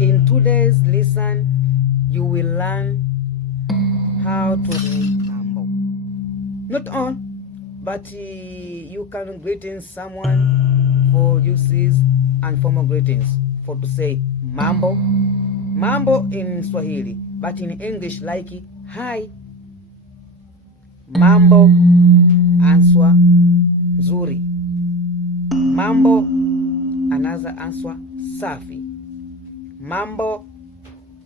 In today's lesson, you will learn how to say mambo. Not all, but you can greet someone for uses and formal greetings. For to say mambo, mambo in Swahili, but in English like hi. Mambo answer nzuri. Mambo another answer safi. Mambo,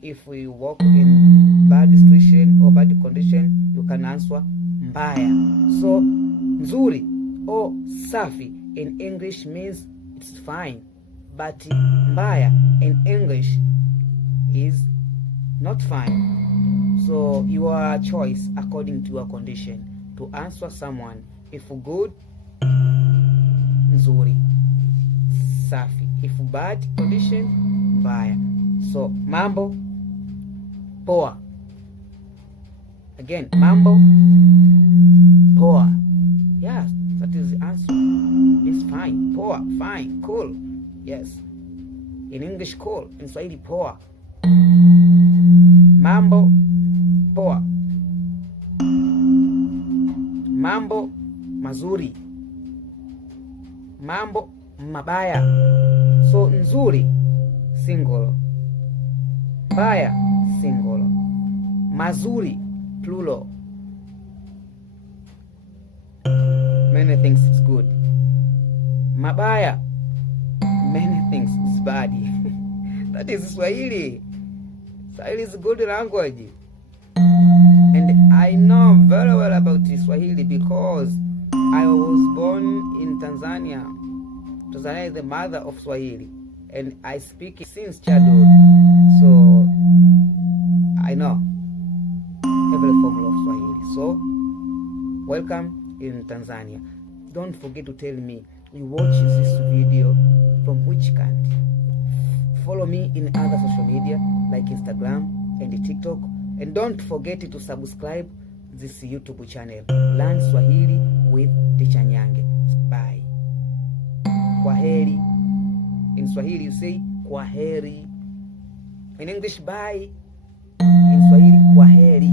if we walk in bad situation or bad condition, you can answer mbaya. So nzuri or safi in English means it's fine, but mbaya in English is not fine. So your choice according to your condition to answer someone. If good, nzuri, safi. If bad condition, mbaya. So mambo, poa. Again, mambo, poa. Yes, that is the answer. It's fine. Poa, fine, cool. Yes. In English, cool. In Swahili, poa. Mambo, poa. Mambo, mazuri. Mambo, mabaya. So nzuri, singular. Mbaya, singular. Mazuri, plural. Many things is good. Mabaya, many things is bad. That is Swahili. Swahili is a good language. And I know very well about Swahili because I was born in Tanzania. Tanzania is the mother of Swahili. And I speak it since childhood. So I know every formula of Swahili. So welcome in Tanzania. Don't forget to tell me you watch this video from which country. Follow me in other social media like Instagram and TikTok. And don't forget to subscribe this YouTube channel. Learn Swahili with Teacher Nyange. Bye. Kwaheri. In Swahili you say kwaheri. In English, bye. In Swahili, kwaheri.